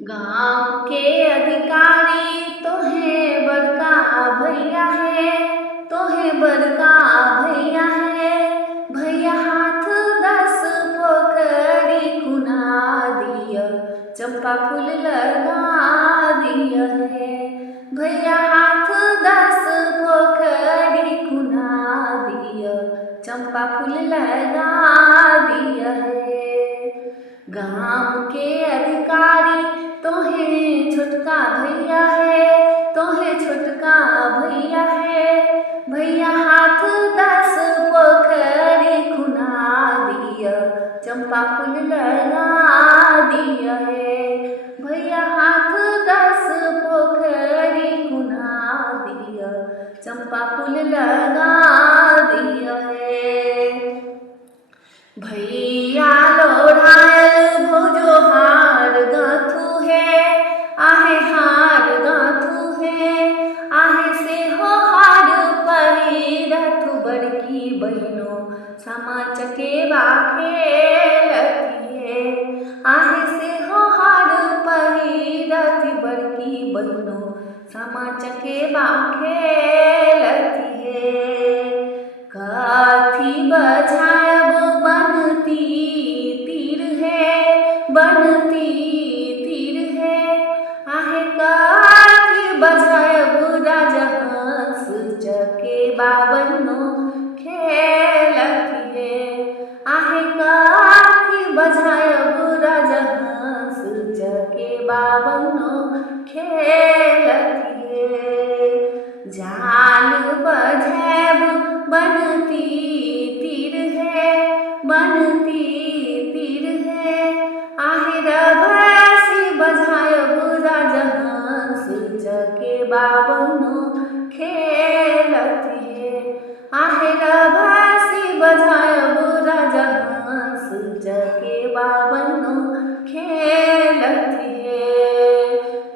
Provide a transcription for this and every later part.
गांव के अधिकारी तो है बड़का भैया है, तो है बड़का भैया है। भैया हाथ 10 पोखरी खुना दिया, चंपा फूल लगा दिया है। भैया हाथ 10 पोखरी खुना दिया, चंपा फूल लगा दिया है। गांव के अधिकारी तो है छोटका भैया है, तो है छोटका भैया है। भैया हाथ 10 पोखरी खुना दिया, चंपा फूल लगा दिया है। भैया हाथ 10 पोखरी खुना दिया, चंपा फूल लगा दिया है। भैया लोढ़ायल भोजो हार गाथू है, आहे हार गाथू है। आहे से हो हार पहिरथु बड़की बहनो, सामा चकेवा खेलती है। आहे से हो हार पहिरथु बड़की बहनो, सामा चकेवा खेलती है। काठी बजायब बनती तीर है, बनती तीर है। आहे काठी बजायब राजा हंस चकेवा बनो खेलती है। आहे काठी बजायब राजा हंस चकेवा बनो खेलती है। जाल बजायब बनती तीर है, बनती तीर है। आहे रभसी बजायब राजा हंस चकेवा बनो खेलती है। आहे रभसी बजायब राजा हंस चकेवा बनो खेलती है।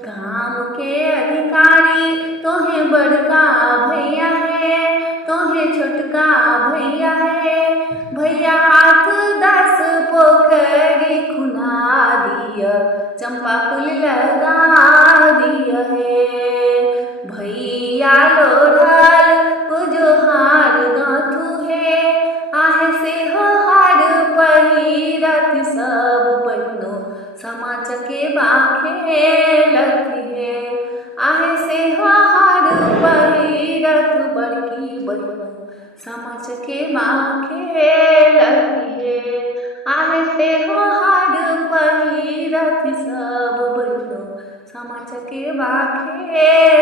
गांव के अधिकारी तो है बड़का भैया है, तो है छोटका भैया है। भैया हाथ 10 पोखरी खुना दिया, चंपा फूल लगा दिया है। भैया लोढ़ल पूजो हार गाथू है, आहे से हो हार पहिरथ सब बहनो, सामा चकेवा खेलती है। आहे से हो हार पहिरथ बड़की बहनो, सामा चकेवा खेलती है। आहे से हो हार पहिरथ सब बहनो, सामा चकेवा खेलती है।